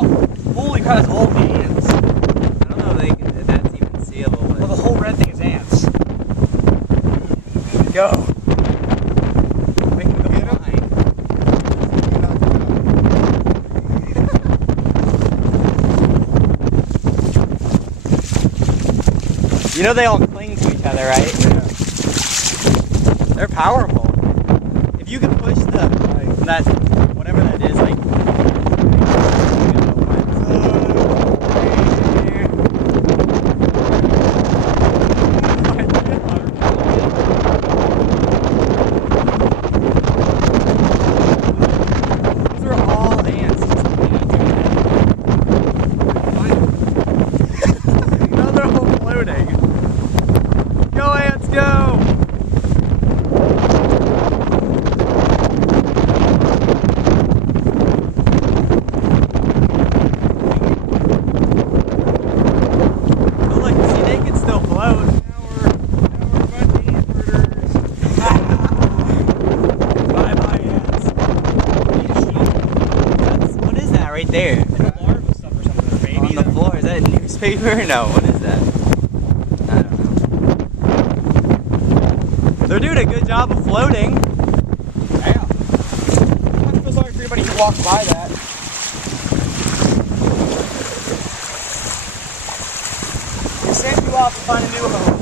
Holy crap, that's all ants. I don't know if that's even seeable. Well, the whole red thing is ants. Go. We can go flying. You know they all cling to each other, right? Yeah. They're powerful. If you can push that whatever that is, like. Those are all ants. Now they're all floating. Go ants, go! Oh look, see they can still float. Now we're bunch of ant murderers. Bye bye ants. What is that right there? Like a larva stuff or something. Maybe On the floor, is that a newspaper? No, what is that? I don't know. They're doing a good job of floating. Yeah. I feel sorry for anybody who walks by that. They sent you off to find a new home.